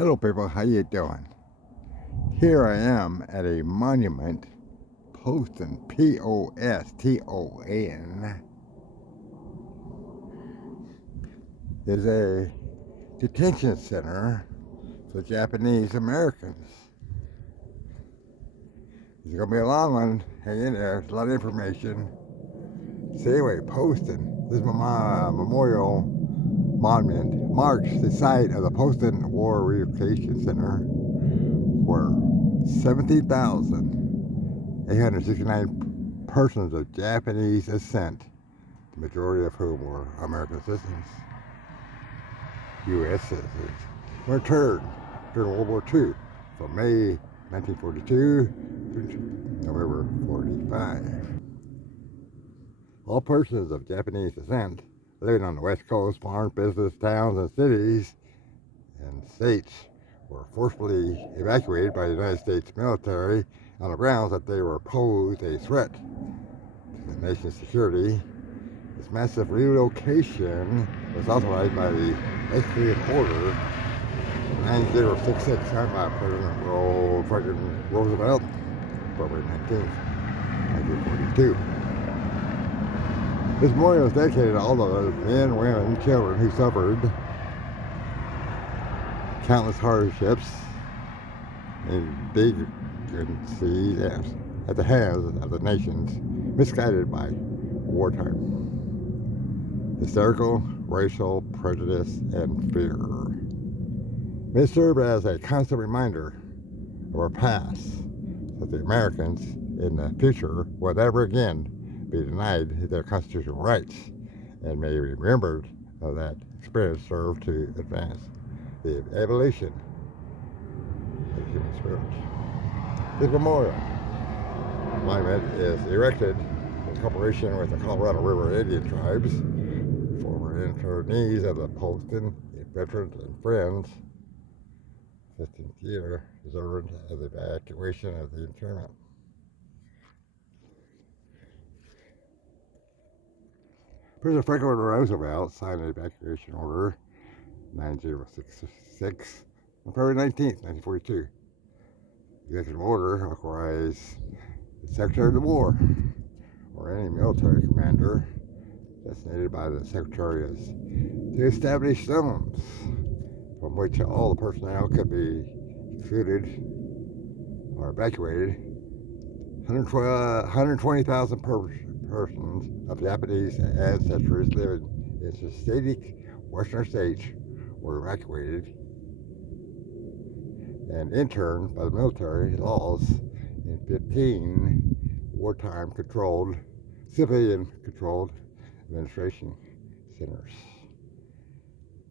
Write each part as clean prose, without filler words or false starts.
Hello people, how you doing? Here I am at a monument, Poston, Poston, is a detention center for Japanese Americans. It's gonna be a long one, hang in there, there's a lot of information. So anyway, Poston, this memorial monument marks the site of the Poston War Relocation Center where 17,869 persons of Japanese descent, the majority of whom were American citizens, U.S. citizens, were interned during World War II from May 1942 to November 45. All persons of Japanese descent living on the West Coast, farms, business, towns, and cities and states were forcibly evacuated by the United States military on the grounds that they were posed a threat to the nation's security. This massive relocation was authorized by the Executive Order 9066 signed by President Franklin Roosevelt, February 19, 1942. This memorial is dedicated to all the men, women, children who suffered countless hardships and vagrancies at the hands of the nations misguided by wartime, hysterical, racial prejudice, and fear. May serve as a constant reminder of our past, that the Americans in the future will never again be denied their constitutional rights, and may be remembered of that experience serve to advance the evolution of the human spirit. This memorial monument is erected in cooperation with the Colorado River Indian tribes, former internees of the Poston, veterans and friends, 15th year observance of the evacuation of the internment. President Franklin Roosevelt signed the evacuation order 9066 on February 19th, 1942. The executive order authorized the Secretary of the War or any military commander designated by the Secretary to establish zones from which all the personnel could be excluded or evacuated. 120,000 persons of Japanese ancestry living in strategic western states were evacuated and interned by the military laws in 15 wartime controlled, civilian controlled administration centers.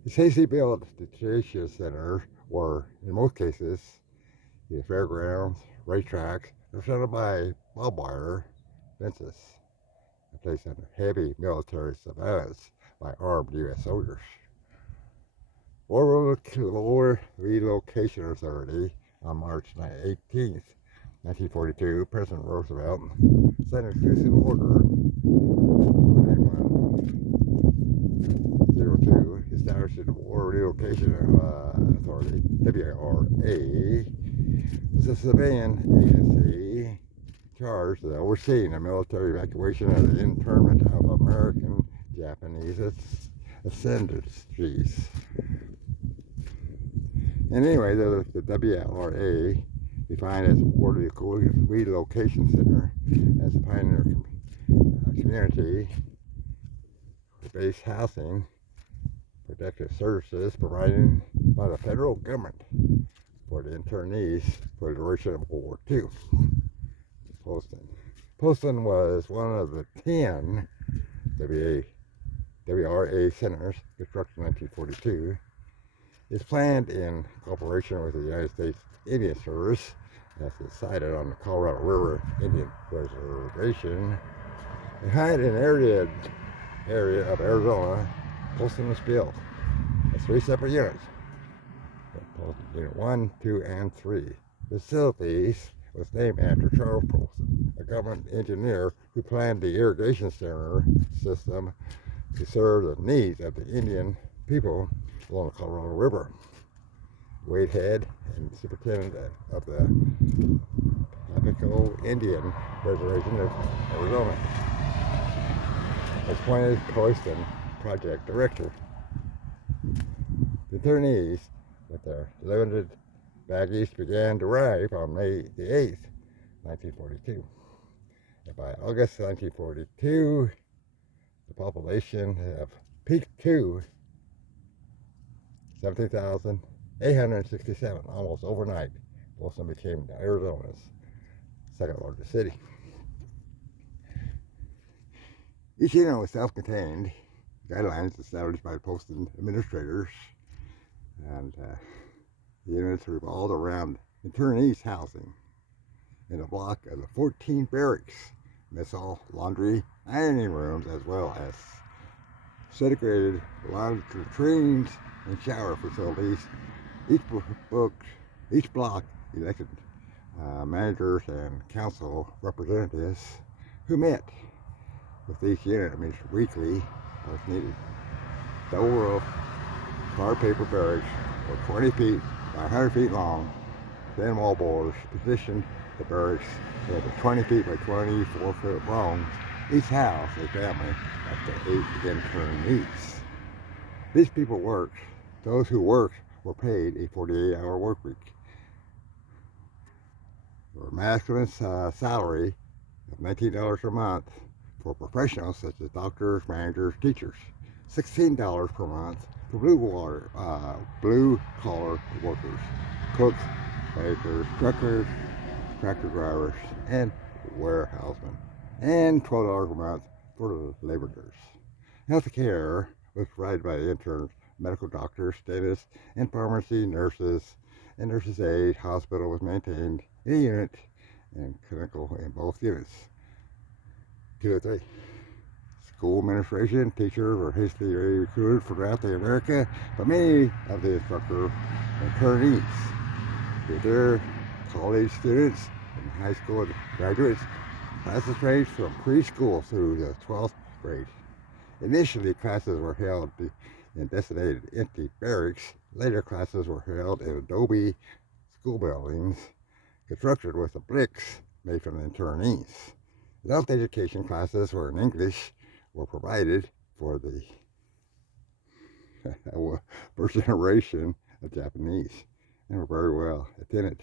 The safely built detention centers were, in most cases, the fairgrounds, racetracks, surrounded by barbed wire fences and placed under heavy military surveillance by armed U.S. soldiers. War Relocation Authority on March 18th, 1942, President Roosevelt signed an exclusive order 9102 establishing the War Relocation Authority, WRA, was a civilian agency charged with overseeing the military evacuation and the internment of American Japanese ascendancies. And anyway, the WRA, defined as a War Relocation Center, as a pioneer community with base housing, protective services provided by the federal government for the internees for the duration of World War II. Poston was one of the 10 WRA centers constructed in 1942. It's planned in cooperation with the United States Indian Service, as is cited on the Colorado River Indian Reservation. Behind an area of Arizona, Poston was built as 3 separate units. Unit 1, 2, and 3. Facilities was named after Charles Poston, a government engineer who planned the irrigation center system to serve the needs of the Indian people along the Colorado River. Wade Head and superintendent of the Apico Indian Reservation of Arizona. Appointed Poiston project director. The internees, with their limited baggage, began to arrive on May the 8th, 1942. And by August 1942, the population have peaked to 17,867, almost overnight. Boston became Arizona's second largest city. Each unit was self-contained, guidelines established by postal administrators, and the units revolved around internees housing in a block of the 14 barracks, mess hall, laundry, ironing rooms, as well as segregated latrines and shower facilities. Each block elected managers and council representatives who met with each unit weekly as needed. Double roof, hard paper barracks were 20 feet by 100 feet long. Thin wall boards positioned the barracks at 20 feet by 24 foot long. Each housed a family up to 8 internees. These people worked. Those who worked were paid a 48-hour work week. For a maximum salary of $19 a month for professionals such as doctors, managers, teachers. $16 per month for blue-collar workers, cooks, bakers, truckers, tractor drivers, and warehousemen, and $12 a month for the laborers. Health care was provided by interns, medical doctors, dentists, and pharmacy nurses, and nurses' aid. Hospital was maintained in a unit and clinical in both units. 2 or 3. School administration, teachers were hastily recruited throughout the America, but many of the instructor internees were their college students and high school graduates. Classes ranged from preschool through the 12th grade. Initially, classes were held in designated empty barracks. Later, classes were held in adobe school buildings constructed with the bricks made from the internees. Adult education classes were in English were provided for the first generation of Japanese and were very well attended.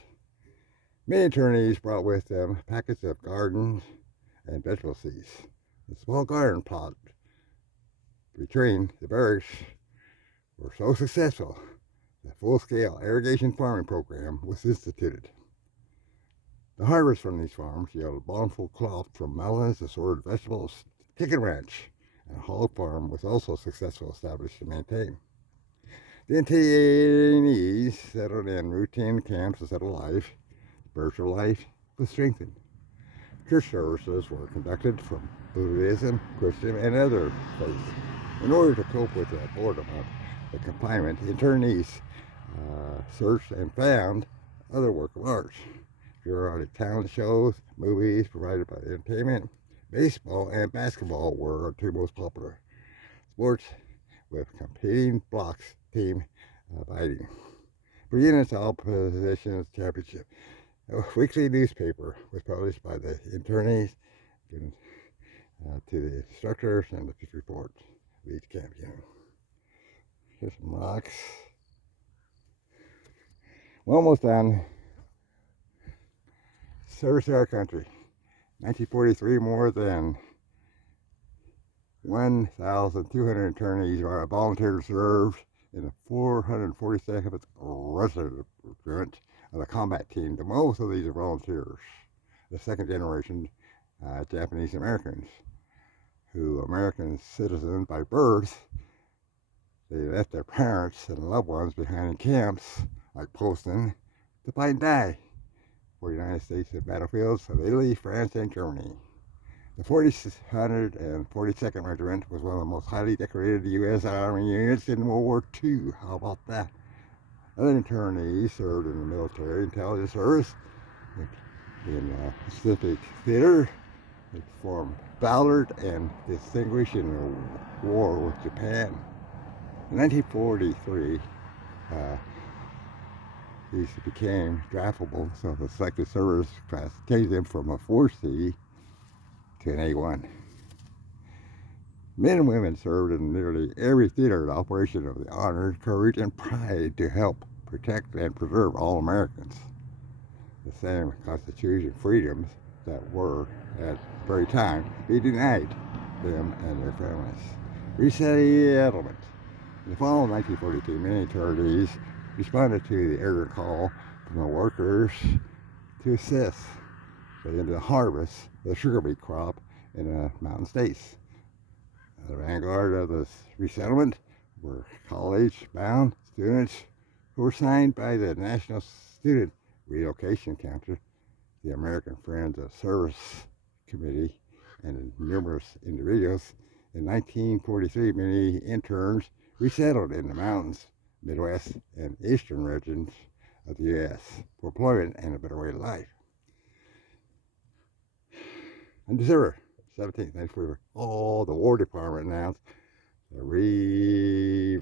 Many internees brought with them packets of gardens and vegetable seeds. The small garden plot between the barracks were so successful that a full-scale irrigation farming program was instituted. The harvest from these farms yielded bountiful crop from melons, assorted vegetables, chicken ranch, and a hog farm was also successfully established and maintained. The internees settled in routine camps to settle life. Spiritual life was strengthened. Church services were conducted from Buddhism, Christian, and other faiths. In order to cope with the boredom of the confinement, internees searched and found other work of art. Periodic talent shows, movies provided by entertainment, baseball and basketball were our 2 most popular sports, with competing blocks team fighting. For units, all positions championship. A weekly newspaper was published by the internees given to the instructors and the reports of each camp unit. Here's some rocks. We're almost done. Service to our country. 1943, more than 1,200 internees volunteered to serve in the 447th Regiment of the combat team. Most of these are volunteers, the second generation Japanese Americans, who American citizens by birth. They left their parents and loved ones behind in camps like Poston to fight and die for the United States in battlefields of Italy, France, and Germany. The 442nd Regiment was one of the most highly decorated U.S. Army units in World War II. How about that? Other internees served in the military intelligence service, in Pacific Theater. They performed valored and distinguished in the war with Japan. In 1943, these became draftable, so the selected service class changed them from a 4C to an A1. Men and women served in nearly every theater of operation of the honor, courage, and pride to help protect and preserve all Americans. The same Constitution freedoms that were, at the very time, be denied them and their families. Resettlement. In the fall of 1942, many attorneys responded to the urgent call from the workers to assist in the harvest of the sugar beet crop in the mountain states. The vanguard of the resettlement were college-bound students who were signed by the National Student Relocation Council, the American Friends of Service Committee, and numerous individuals. In 1943, many interns resettled in the mountains, Midwest, and eastern regions of the U.S. for employment and a better way of life. On December 17th, 1944, the War Department announced the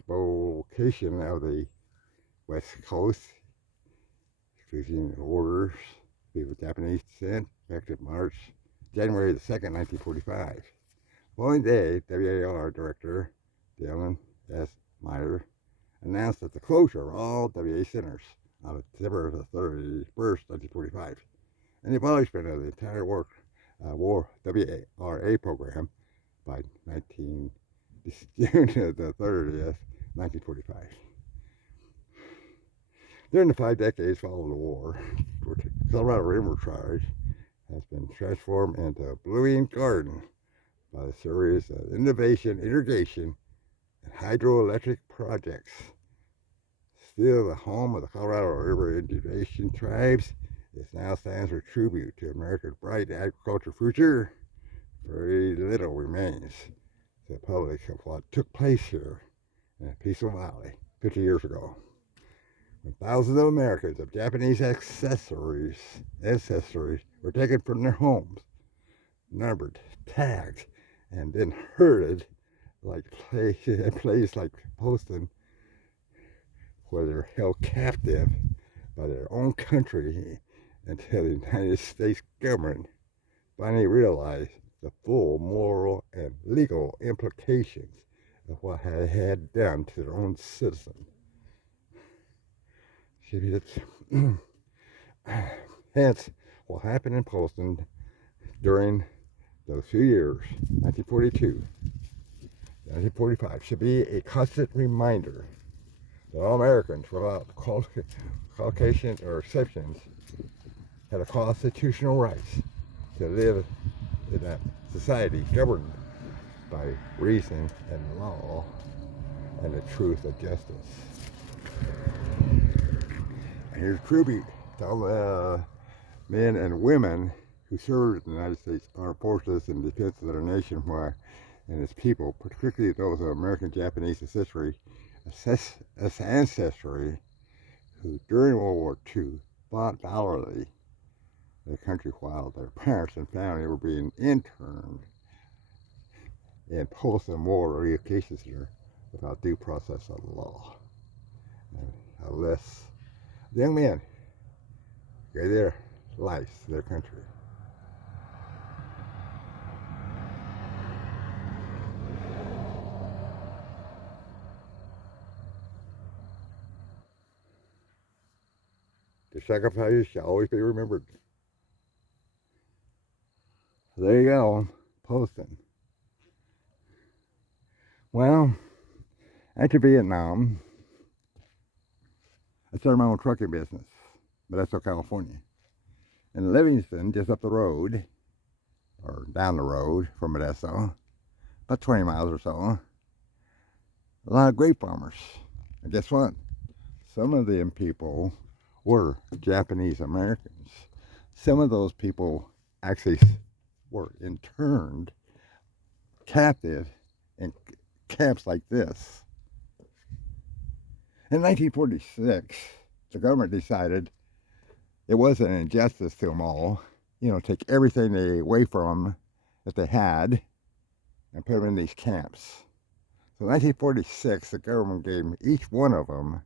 revocation of the West Coast exclusion orders with Japanese descent, effective January the 2nd, 1945. The following day, WAR Director Dylan S. Meyer announced that the closure of all WA centers on December the 31st, 1945, and the abolishment of the entire war WRA program by June the 30th, 1945. During the 5 decades following the war, the Colorado River Tribe has been transformed into a blooming garden by a series of innovation, irrigation, and hydroelectric projects. Still the home of the Colorado River Indian tribes, it now stands for tribute to America's bright agricultural future. Very little remains to the public of what took place here in a peaceful valley 50 years ago, when thousands of Americans of Japanese ancestry were taken from their homes, numbered, tagged, and then herded like a place like Poston, where they're held captive by their own country until the United States government finally realized the full moral and legal implications of what they had done to their own citizens. Hence, what happened in Poston during those few years, 1942, 1945, should be a constant reminder that all Americans, without qualifications or exceptions, had a constitutional right to live in a society governed by reason and law and the truth of justice. And here's tribute to all the men and women who served in the United States Armed Forces in defense of their nation and its people, particularly those of American Japanese ancestry, who during World War II fought valiantly their country while their parents and family were being interned in post-war relocation center without due process of law. And unless the young men gave their lives to their country. The sacrifices shall always be remembered. There you go, Poston. Well, after Vietnam, I started my own trucking business, Modesto, California. In Livingston, just up the road, or down the road from Modesto, about 20 miles or so, a lot of grape farmers. And guess what? Some of them people were Japanese Americans. Some of those people actually were interned captive in camps like this. In 1946, the government decided it was an injustice to them all, take everything away from them that they had and put them in these camps. So in 1946, the government gave each one of them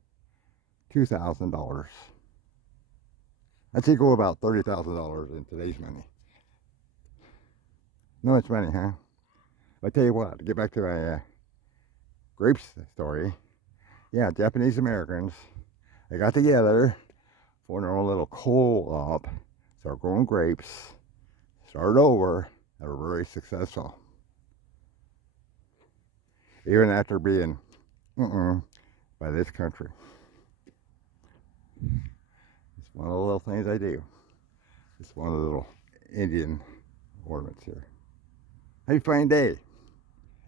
$2,000 That's equal to about $30,000 in today's money. No, it's money, huh? I tell you what, to get back to my grapes story. Yeah, Japanese Americans, they got together, formed their own little co-op, started growing grapes, started over, and were very successful. Even after being by this country. It's one of the little things I do. It's one of the little Indian ornaments here. Have a fine day.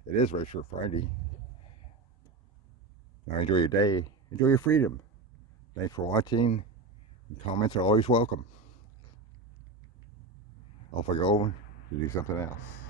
It is Racial Friday. Now enjoy your day. Enjoy your freedom. Thanks for watching. Comments are always welcome. Off I go to do something else.